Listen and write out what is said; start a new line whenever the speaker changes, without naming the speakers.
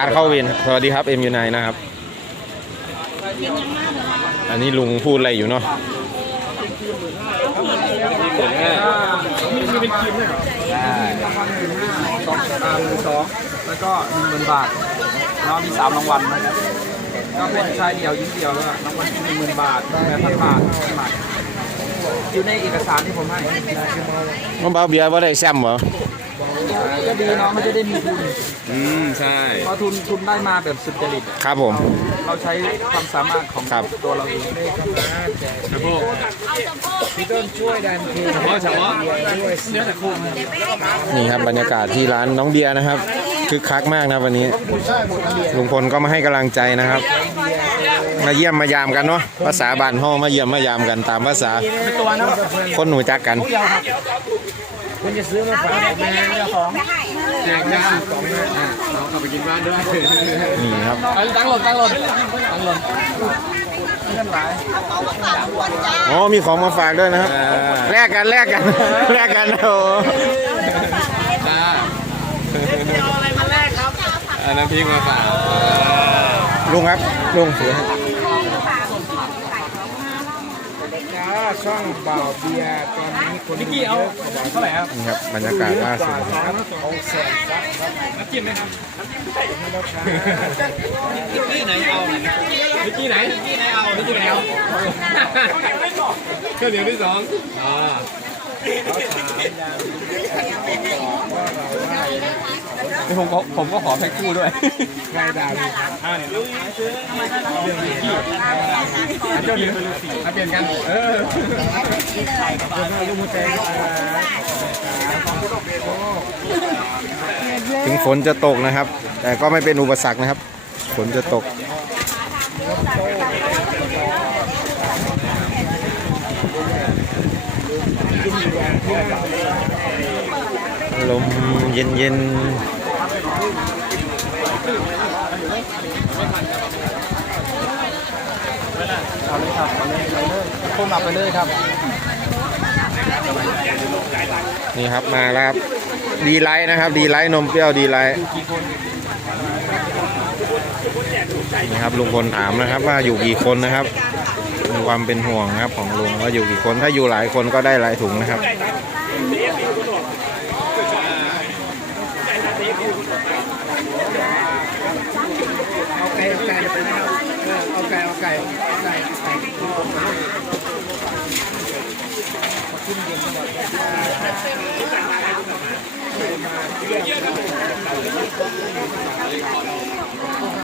อาร์ตเข้าเวรสวัสดีครับเอ็มยูไนนะครับ อันนี้ลุงพูดอะไรอยู่เนาะ
สองอ่าหมื่นสองแล้วก็หนึ่งหมื่นบาทแล้วมีสามรางวัลนะครับก็เป็นชายเดียวหญิงเดียวแล้วก็รางวัลที่หนึ่งหมื่นบาทแปดพันบาทพันบาทอยู่ในเอกสารที่ผมให้
น้องเบาเบียร์ว่าได้แซมเหรอ
ก็ดีเนาะมันจะได้มีทุน
อืมใช่
เพราะทุนทุนได้มาแบบสุจริต
ครับผม
เราใช้ความสามารถของ
ครับ
ตัวเราเอง
เฉพาะพี่ต้นช่วยดันคือเฉพาะเฉพาะเนื้อแต่คุ้ม
นี่ครับบรรยากาศที่ร้านน้องเบียร์นะครับคึกคักมากนะวันนี้ ลุงพลก็มาให้กำลังใจนะครับ มาเยี่ยมมายามกันเนาะภาษาบ้านห้องมาเยี่ยมมายามกันตามภาษา
เป็นตัวนะ
คนหนูจักกัน
คุณจะซื้อมาฝากแม่เจ้าของ
แจกจ้าอะเอากลับไปกินบ้านด้วย
นี่ครับ
เอาตั้งหล่นตั้งหล่นตั้งหล่นเงินหลาย
อ๋อมีของมาฝากด้วยนะครับแลกกันแลกกันแลกกันโอ้
จ้าอันนั้นพี่มาฝาก
ลุงครับลุงถือให้
ช่องบ่าวเบียร์ตอนนี้คนนิกกี้เอาเท่าไหร่ครับ
นี่ครับบรรยากาศล่าสุดนะครับ
เอาแสนครับน้ำจิ้มไหมครับ
นิกกี้ไหนเอานิกกี้ไหนนิกกี้ไหนเอานิกกี้ไหนเอาก็เดี๋ยวที่สองอ่า
นี่ผมก็ผมก็ขอแพ็คคู่ด้วย
ใครด่าดิอ่าเนี่ยเรื่องนิกกี้เจ้าเดี๋ยวมาเปลี่ยนกันเออ
ถึงฝนจะตกนะครับ แต่ก็ไม่เป็นอุปสรรคนะครับ ฝนจะตกลมเย็นเย็น
เอาเลยครับเอาเลยเอาเลยพ่นอับไปเลยครับ
นี่ครับมาแล้วครับ ดีไลท์นะครับ ดีไลท์นมเปรี้ยวดีไลท์นี่ครับลุงพลถามนะครับ ว่าอยู่กี่คนนะครับมีความเป็นห่วงนะครับของลุงว่าอยู่กี่คนถ้าอยู่หลายคนก็ได้หลายถุงนะครับ
เอาไก่เอาไก่เอาไก่เอาไก่เอาไก่ไก่
เ